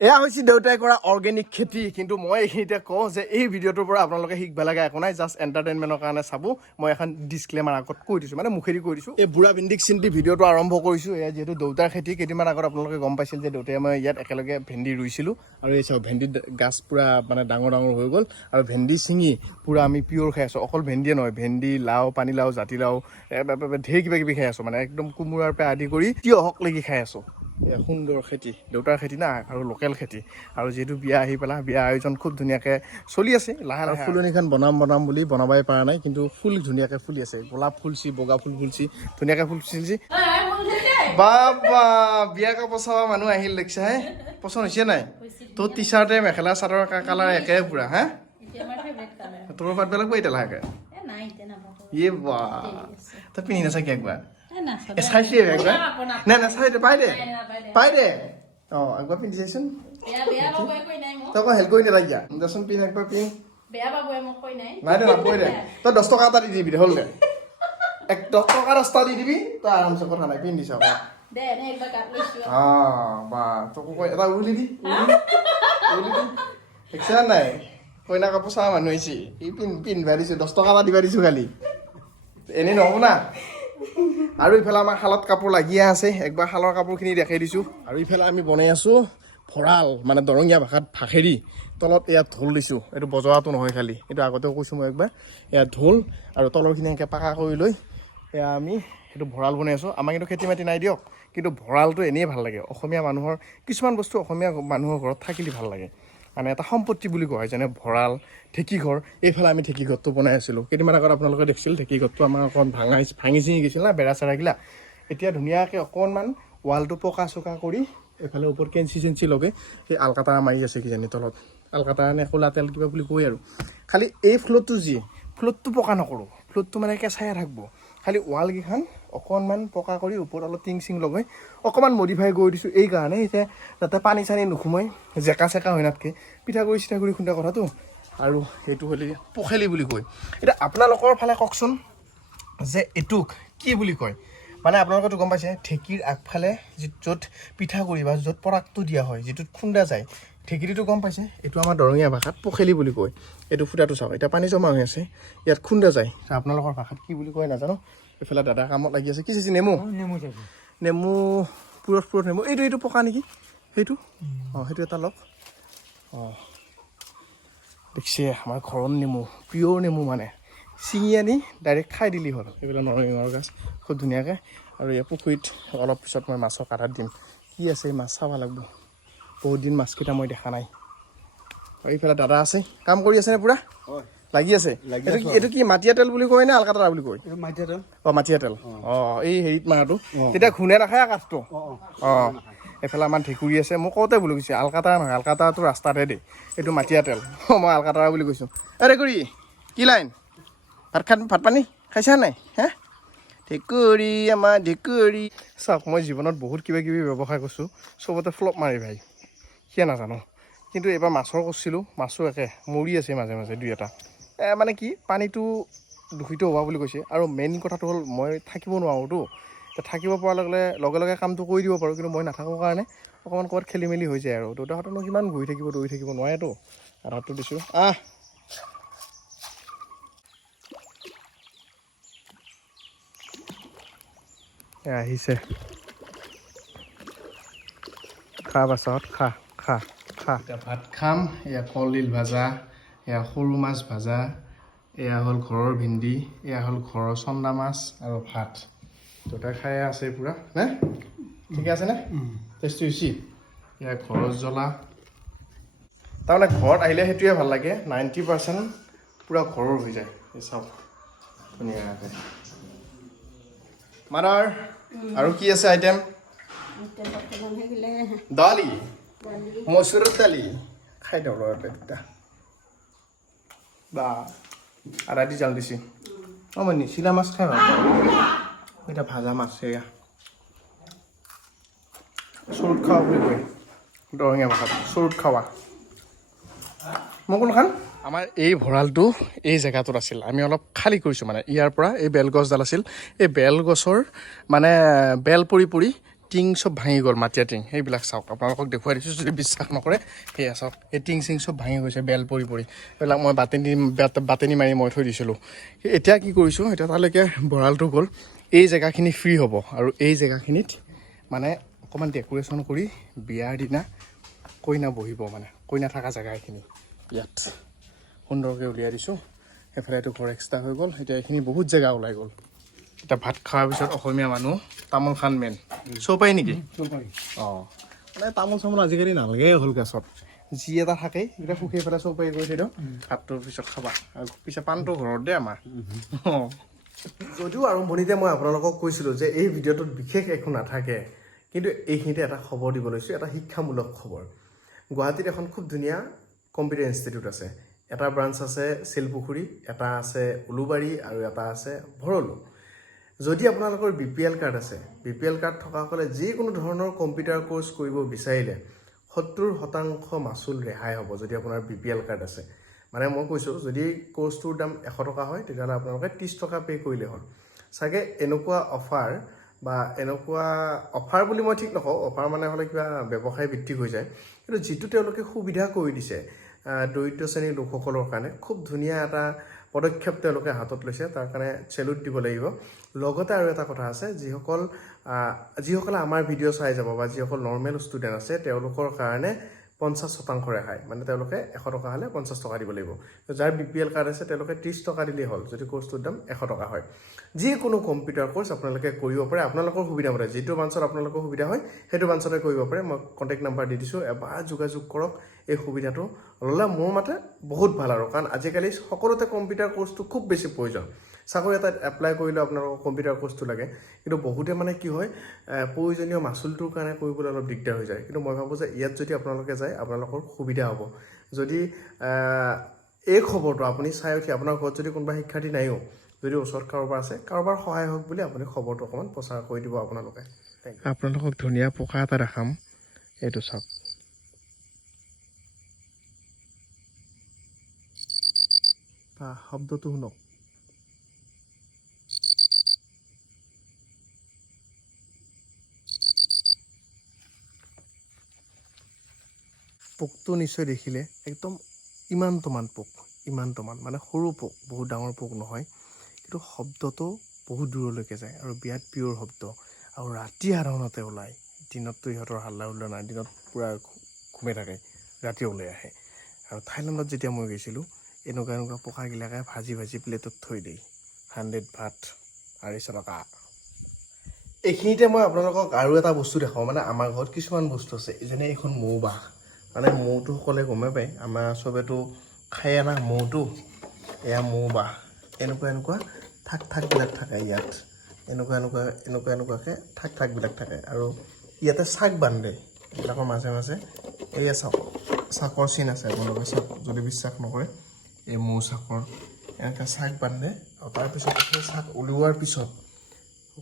এয়া হৈছে দেউতাই কৰা অৰ্গেনিক খেতি কিন্তু মই এইখিনিতে কওঁ যে এই ভিডিঅ'টোৰ পৰা আপোনালোকে শিকিব লগা একো নাই জাষ্ট এণ্টাৰটেইনমেণ্টৰ কাৰণে চাব মই এখন ডিছক্লেমাৰ আগত কৈ দিছোঁ মানে মুখেদি কৈ দিছোঁ এই বুঢ়া বিন্দিক চিন্তি ভিডিঅ'টো আৰম্ভ কৰিছোঁ এয়া যিহেতু দেউতাৰ খেতি কেইদিনমান আগত আপোনালোকে গম পাইছিল যে দেউতাই মই ইয়াত একেলগে ভেন্দি ৰুইছিলোঁ আৰু এই চাওক ভেন্দি গাছ পূৰা মানে ডাঙৰ হৈ গ'ল আৰু ভেন্দি ছিঙি পূৰা আমি পিয়ৰ খাই আছোঁ অকল ভেন্দিয়ে নহয় ভেন্দি লাও পানীলাও জাতিলাও ঢেৰ কিবা কিবি খাই আছোঁ মানে একদম কোমোৰাৰ পৰা আদি কৰি তিয়হক লাগি খাই আছোঁ সুন্দৰ খেতি দেউতাৰ খেতি না আৰু লোকেল খেতি আৰু যিহেতু বিয়া আহি পেলাই বিয়া আয়োজন খুব ধুনীয়াকৈ চলি আছে লাহে লাহে ফুলনিখন বনাম বুলি বনাবই পৰা নাই কিন্তু ফুল ধুনীয়াকৈ ফুলি আছে গোলাপ ফুলছি বগা ফুল ফুলছি ধুনীয়াকৈ ফুল ফুলিছি বাবা বিয়া কাপোৰ চাবা মানুহ আহিল দেখিছা হে পচন্দ হৈছে নাই তোৰ টি চাৰ্টে মেখেলা চাদৰ কালাৰ একে পুৰা হা তোৰ পাতবিলাক এতিয়া লাহেকৈ ইয়ে বা তই পিন্ধি নাচাকি একবাৰ চাইছে একবাৰ নাই নাই চাই দে পাই দে অঁ একবাৰ পিন্ধি চাইচোন তই আকৌ হেল্প কৰি নেলাগিয়া দেচোন পিন্ধ একবাৰ পিন্ধ নাই দে নাপৰি দে তই 10 টকা এটা দি দিবি দে হ'ল দে 10 টকা ৰাস্তা দি দিবি তই আৰামছে কথা নাই পিন্ধি চাব অঁ বা তোকো কৈ এটা উলি দি দেখিছা নাই কইনা কাপোৰ চাহ মানুহ আহিছে এই পিন্ধিবা দিছোঁ 10 টকা এটা দিবা দিছোঁ খালি এনেই নহ'ব না আৰু ইফালে আমাৰ শালত কাপোৰ লাগিয়ে আছে একবাৰ শালৰ কাপোৰখিনি দেখাই দিছোঁ আৰু ইফালে আমি বনাই আছোঁ ভঁৰাল মানে দৰঙীয়া ভাষাত ভাখেৰি তলত ইয়াত ঢোল দিছোঁ এইটো বজোৱাটো নহয় খালি এইটো আগতেও কৈছোঁ মই একবাৰ ইয়াত ঢোল আৰু তলৰখিনি এনেকৈ পাকা কৰি লৈ এয়া আমি সেইটো ভঁৰাল বনাই আছোঁ আমাৰ কিন্তু খেতি মাটি নাই দিয়ক কিন্তু ভঁৰালটো এনেই ভাল লাগে অসমীয়া মানুহৰ কিছুমান বস্তু অসমীয়া মানুহৰ ঘৰত থাকিলে ভাল লাগে মানে এটা সম্পত্তি বুলি কোৱা হয় যেনে ভঁৰাল ঢেঁকীঘৰ এইফালে আমি ঢেঁকীঘৰটো বনাই আছিলোঁ কেইদিনমান আগত আপোনালোকে দেখিছিল ঢেঁকীঘৰটো আমাৰ অকণ ভাঙি চিঙি গৈছিল না বেৰা চেৰাগিলা এতিয়া ধুনীয়াকৈ অকণমান ৱালটো পকা চকা কৰি এইফালে ওপৰত কেঞ্চি লগাই সেই আলকাটা মাৰি আছে কিজানি তলত আলকাটা নে ক'লা তেল কিবা বুলি কয় আৰু খালি এই ফ্ল'ৰটো পকা নকৰোঁ ফ্ল'ৰটো মানে কেঁচাই থাকিব খালি ৱালকেইখন অকণমান পকা কৰি ওপৰত অলপ টিং চিং লগাই অকণমান মডিফাই কৰি দিছোঁ এই কাৰণে এতিয়া যাতে পানী চানী নোসোমাই জেকা চেকা হৈ নাথাকে পিঠাগুড়ি খুন্দা কথাটো আৰু সেইটো হ'লে পখেলি বুলি কয় এতিয়া আপোনালোকৰ ফালে কওকচোন যে এইটোক কি বুলি কয় মানে আপোনালোকেতো গম পাইছে ঢেঁকীৰ আগফালে য'ত পিঠাগুড়ি বা য'ত প্ৰডাক্টটো দিয়া হয় যিটোত খুন্দা যায় ঢেঁকীটো গম পাইছে এইটো আমাৰ দৰঙীয়া ভাষাত পখেলি বুলি কয় এইটো ফুটাটো চাওক এতিয়া পানী জমা হৈ আছে ইয়াত খুন্দা যায় আপোনালোকৰ ভাষাত কি বুলি কয় নাজানো এইফালে দাদা কামত লাগি আছে কি চাইছে নেমু পুৰঠ নেমু এইটো পকা নেকি সেইটো অঁ সেইটো এটা লওক অঁ দেখিছে আমাৰ ঘৰৰ নেমু পিয়ৰ নেমু মানে ছিঙি আনি ডাইৰেক্ট খাই দিলি হ'ল এইবিলাক নৰসিংহৰ গাছ খুব ধুনীয়াকৈ আৰু এই পুখুৰীত অলপ পিছত মই মাছৰ কাটাত দিম কি আছে মাছ চাব লাগিব বহুত দিন মাছকেইটা মই দেখা নাই আৰু এইফালে দাদা আছে কাম কৰি আছেনে পূৰা লাগি আছে এইটো কি মাটিয়া তেল বুলি কয় নে আলকাটা বুলি কয় অঁ মাটিয়া তেল অঁ এই হেৰিত মাৰাটো তেতিয়া ঘূনে নাখায় আকাশটো অঁ এইফালে আমাৰ ঢেঁকুৰি আছে মই কওঁতে বুলি কৈছোঁ আলকাটা নহয় আলকাটাটো ৰাস্তাতে দেই এইটো মাটিয়া তেল মই আলকাটা বুলি কৈছোঁ ঢেঁকুৰি কি লাইন ভাত পানী খাইছা নাই হে ঢেঁকুৰি আমাৰ ঢেঁকুৰি চাওক মই জীৱনত বহুত কিবা কিবি ব্যৱসায় কৰিছোঁ চবতে ফ্লপ মাৰি ভাই সিয়ে নাজানো কিন্তু এইবাৰ মাছৰ কৰিছিলোঁ মাছো একে মৰি আছে মাজে মাজে দুই এটা মানে কি পানীটো দূষিত হোৱা বুলি কৈছে আৰু মেইন কথাটো হ'ল মই থাকিব নোৱাৰোঁতো থাকিব পৰাৰ লগে লগে কামটো কৰি দিব পাৰোঁ কিন্তু মই নাথাকোঁ কাৰণে অকণমান ক'ৰবাত খেলি মেলি হৈ যায় আৰু দেউতাহঁতেনো কিমান ঘূৰি থাকিব দৌৰি থাকিব নোৱাৰেতো আধাৰটো দিছোঁ আহিছে খা বাছত খা এতিয়া ভাত খাম এয়া কলডিল ভাজা এয়া সৰু মাছ ভাজা এয়া হ'ল ঘৰৰ ভেন্দি এয়া হ'ল ঘৰৰ চন্দা মাছ আৰু ভাত দেউতাই খাই আছে পূৰা নে ঠিকে আছেনে টেষ্টি হৈছে এয়া ঘৰৰ জ্বলা তাৰমানে ঘৰত আহিলে সেইটোৱে ভাল লাগে 90% পূৰা ঘৰৰ হৈ যায় এই চাওক ধুনীয়াকৈ মাদাৰ আৰু কি আছে আইটেম দালি মচুৰৰ দালি খাই দিওঁ ল'ৰাটোৱে দুটা বা আদা দি জাল দিছে অঁ মই নিচিলা মাছ খাই ভাল পাওঁ এতিয়া ভাজা মাছ এয়া চৰুত খাৱা বুলি কয় দৰঙীয়া ভাষাত চৰুত খাৱা মই কোনখন আমাৰ এই ভঁৰালটো এই জেগাটোত আছিল আমি অলপ খালী কৰিছোঁ মানে ইয়াৰ পৰা এই বেলগছডাল আছিল এই বেলগছৰ মানে বেল পৰি টিং চব ভাঙি গ'ল মাটিয়া টিং সেইবিলাক চাওক আপোনালোকক দেখুৱাই দিছোঁ যদি বিশ্বাস নকৰে সেয়া চাওক এই টিং চিং চব ভাঙি গৈছে বেল পৰি এইবিলাক মই বাটেনি মাৰি মই থৈ দিছিলোঁ এতিয়া কি কৰিছোঁ এতিয়া তালৈকে ভঁৰালটো গ'ল এই জেগাখিনি ফ্ৰী হ'ব আৰু এই জেগাখিনিত মানে অকণমান ডেক'ৰেশ্যন কৰি বিয়াৰ দিনা কইনা বহিব মানে কইনা থকা জেগা এইখিনি ইয়াত সুন্দৰকৈ উলিয়াই দিছোঁ সেইফালে এইটো ঘৰ এক্সট্ৰা হৈ গ'ল এতিয়া এইখিনি বহুত জেগা ওলাই গ'ল এতিয়া ভাত খোৱাৰ পিছত অসমীয়া মানুহ তামোল খান মেইন চৌপাই নেকি অঁ মানে তামোল চামোল আজিকালি নালাগে হ'ল গেছত যি এটা থাকেই এইকেইটা শুকাই পেলাই চৌপাই কৰি থৈ দিওঁ ভাতটোৰ পিছত খাবা আৰু পিছে পাণটো ঘৰত দেই আমাৰ অঁ যদিও আৰম্ভণিতে মই আপোনালোকক কৈছিলোঁ যে এই ভিডিঅ'টোত বিশেষ একো নাথাকে কিন্তু এইখিনিতে এটা খবৰ দিব লৈছোঁ এটা শিক্ষামূলক খবৰ গুৱাহাটীত এখন খুব ধুনীয়া কম্পিউটাৰ ইনষ্টিটিউট আছে এটা ব্ৰাঞ্চ আছে শিলপুখুৰী এটা আছে উলুবাৰী আৰু এটা আছে ভৰলু যদি আপোনালোকৰ BPL কাৰ্ড আছে BPL কাৰ্ড থকাসকলে যিকোনো ধৰণৰ কম্পিউটাৰ কোৰ্চ কৰিব বিচাৰিলে 70% মাচুল ৰেহাই হ'ব যদি আপোনাৰ BPL কাৰ্ড আছে মানে মই কৈছোঁ যদি কোৰ্চটোৰ দাম 100 টকা হয় তেতিয়াহ'লে আপোনালোকে 30 টকা পে' কৰিলে হ'ল চাগে এনেকুৱা অফাৰ বা এনেকুৱা অফাৰ বুলি মই ঠিক নকওঁ অফাৰ মানে হ'লে কিবা ব্যৱসায় ভিত্তিক হৈ যায় কিন্তু যিটো তেওঁলোকে সুবিধা কৰি দিছে দৰিদ্ৰ শ্ৰেণীৰ লোকসকলৰ কাৰণে খুব ধুনীয়া এটা পদক্ষেপ তেওঁলোকে হাতত লৈছে তাৰ কাৰণে চেলুট দিব লাগিব লগতে আৰু এটা কথা আছে যিসকলে আমাৰ ভিডিঅ' চাই যাব বা যিসকল নৰ্মেল ষ্টুডেণ্ট আছে তেওঁলোকৰ কাৰণে 50% ৰেহাই মানে তেওঁলোকে 100 টকা হ'লে 50 টকা দিব লাগিব যাৰ BPL কাৰ্ড আছে তেওঁলোকে 30 টকা দিলেই হ'ল যদি কোৰ্চটোৰ দাম 100 টকা হয় যিকোনো কম্পিউটাৰ কোৰ্চ আপোনালোকে কৰিব পাৰে আপোনালোকৰ সুবিধা মতে যিটো ব্ৰাঞ্চত আপোনালোকৰ সুবিধা হয় সেইটো ব্ৰাঞ্চতে কৰিব পাৰে মই কণ্টেক্ট নাম্বাৰ দি দিছোঁ এবাৰ যোগাযোগ কৰক এই সুবিধাটো ল'লে মোৰ মতে বহুত ভাল আৰু কাৰণ আজিকালি সকলোতে কম্পিউটাৰ কোৰ্চটো খুব বেছি প্ৰয়োজন চাকৰি এটাত এপ্লাই কৰিলে আপোনালোকৰ কম্পিউটাৰ কোৰ্চটো লাগে কিন্তু বহুতে মানে কি হয় প্ৰয়োজনীয় মাচুলটোৰ কাৰণে কৰিবলৈ অলপ দিগদাৰ হৈ যায় কিন্তু মই ভাবোঁ যে ইয়াত যদি আপোনালোকে যায় আপোনালোকৰ সুবিধা হ'ব যদি এই খবৰটো আপুনি চাই উঠি আপোনাৰ ঘৰত যদি কোনোবা শিক্ষাৰ্থী নাইও যদি ওচৰত কাৰোবাৰ আছে কাৰোবাৰ সহায় হওক বুলি আপুনি খবৰটো অকণমান প্ৰচাৰ কৰি দিব আপোনালোকে আপোনালোকক ধুনীয়া পকা এটা দেখাম এইটো চাওক শব্দটো শুনক পোকটো নিশ্চয় দেখিলে একদম ইমানটোমান পোক মানে সৰু পোক বহুত ডাঙৰ পোক নহয় কিন্তু শব্দটো বহুত দূৰলৈকে যায় আৰু বিৰাট পিয়ৰ শব্দ আৰু ৰাতি সাধাৰণতে ওলায় দিনততো ইহঁতৰ হাল্লা উল্লা নাই দিনত পূৰা ঘুমে থাকে ৰাতি ওলাই আহে আৰু থাইলেণ্ডত যেতিয়া মই গৈছিলোঁ এনেকুৱা পোকাগিলাকে ভাজি প্লেটত থৈ দিয়ে 100 ভাত 250 টকা এইখিনিতে মই আপোনালোকক আৰু এটা বস্তু দেখাওঁ মানে আমাৰ ঘৰত কিছুমান বস্তু আছে যেনে এইখন মৌ বাহ মানে মৌটো সকলোৱে গমেই পায় আমাৰ চবেতো খাই আনা মৌটো এয়া মৌ বাহ এনেকুৱা ঠাকবিলাক থাকে ইয়াত এনেকুৱাকৈ ঠাকবিলাক থাকে আৰু ইয়াতে চাক বান্ধে এইবিলাকৰ মাজে এয়া চাকৰ চিন আছে আপোনালোকে চাওক যদি বিশ্বাস নকৰে এই মৌ চাকৰ এনেকৈ চাক বান্ধে আৰু তাৰপিছত সেই চাক উলিওৱাৰ পিছত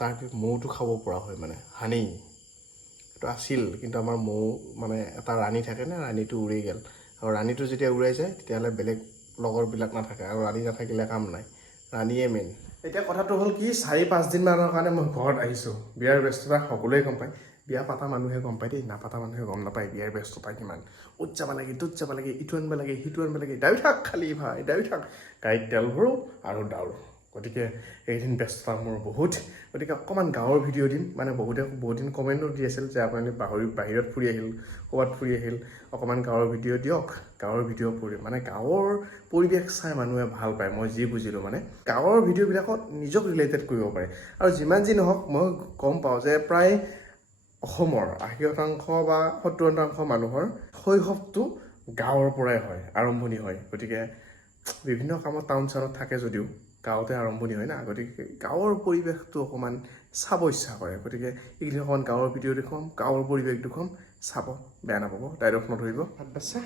তাৰপিছত মৌটো খাব পৰা হয় মানে হানি এইটো আছিল কিন্তু আমাৰ মৌ মানে এটা ৰাণী থাকে না ৰাণীটো উৰি গ'ল আৰু ৰাণীটো যেতিয়া উৰাই যায় তেতিয়াহ'লে বেলেগ লগৰবিলাক নাথাকে আৰু ৰাণী নাথাকিলে কাম নাই ৰাণীয়ে মেইন এতিয়া কথাটো হ'ল কি 4-5 দিনমানৰ কাৰণে মই ঘৰত আহিছোঁ বিয়াৰ ব্যস্ততা সকলোৱে গম পায় বিয়া পাতা মানুহে গম পায় দেই নাপাতা মানুহে গম নাপায় বিয়াৰ ব্যস্ততা কিমান উৎ যাব লাগে ত'ত যাব লাগে ইটো আনিব লাগে সিটো আনিব লাগে দাবি থাক খালি ভাই দাবি থাক গাড়ীত তেল ভৰোঁ আৰু দাউৰোঁ গতিকে এইদিন ব্যস্ততা মোৰ বহুত গতিকে অকণমান গাঁৱৰ ভিডিঅ' দিম মানে বহুত দিন কমেণ্টো দি আছিল যে আপুনি বাহিৰত ফুৰি আহিল ক'ৰবাত ফুৰি আহিল অকণমান গাঁৱৰ ভিডিঅ' দিয়ক গাঁৱৰ ভিডিঅ' মানে গাঁৱৰ পৰিৱেশ চাই মানুহে ভাল পায় মই যি বুজিলোঁ মানে গাঁৱৰ ভিডিঅ'বিলাকত নিজক ৰিলেটেড কৰিব পাৰে আৰু যিমান যি নহওক মই গম পাওঁ যে প্ৰায় অসমৰ 80% বা 70% মানুহৰ শৈশৱটো গাঁৱৰ পৰাই হয় আৰম্ভণি হয় গতিকে বিভিন্ন কামত টাউন চাউনত থাকে যদিও গাঁৱতে আৰম্ভণি হয় না গতিকে গাঁৱৰ পৰিৱেশটো অকণমান চাব ইচ্ছা কৰে গতিকে এইখিনি অকণমান গাঁৱৰ ভিডিঅ' দেখুৱাম গাঁৱৰ পৰিৱেশ দেখুৱাম চাব বেয়া নাপাব ডাইৰেক্ট নধৰিব ভাত বাচ্ছা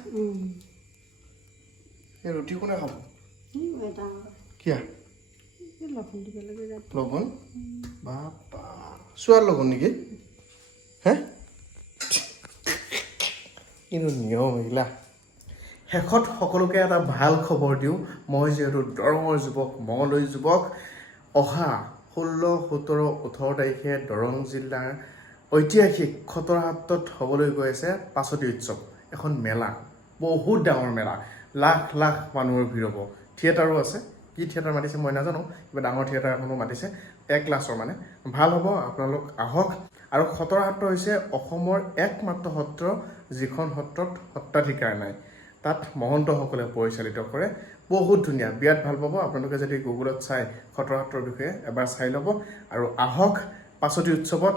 এই ৰুটি কোনে খাব কিয়া লঘোণ বাপা চোৱাৰ লঘোণ নেকি হে কিন্তু নিয়ম এইগিলা শেষত সকলোকে এটা ভাল খবৰ দিওঁ মই যিহেতু দৰঙৰ যুৱক মঙলদৈ যুৱক অহা 16, 17, 18 তাৰিখে দৰং জিলাৰ ঐতিহাসিক খটৰাহাটত হ'বলৈ গৈ আছে পাছতি উৎসৱ, এখন মেলা, বহুত ডাঙৰ মেলা, লাখ লাখ মানুহৰ ভিৰ হ'ব। থিয়েটাৰো আছে, কি থিয়েটাৰ মাতিছে মই নাজানো, কিবা ডাঙৰ থিয়েটাৰ এখনো মাতিছে, 1 ক্লাছৰ মানে। ভাল হ'ব, আপোনালোক আহক। আৰু খটৰাহাট হৈছে অসমৰ একমাত্ৰ সত্ৰ যিখন সত্ৰত সত্ৰাধিকাৰ নাই। তাত মহন্তসকলে পৰিচালিত কৰে, বহুত ধুনীয়া, বিৰাট ভাল পাব। আপোনালোকে যদি গুগলত চাই খটৰাহাটৰ বিষয়ে এবাৰ চাই ল'ব। আৰু আহক পাছতি উৎসৱত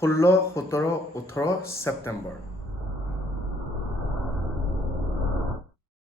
16, 17, 18 ছেপ্টেম্বৰ।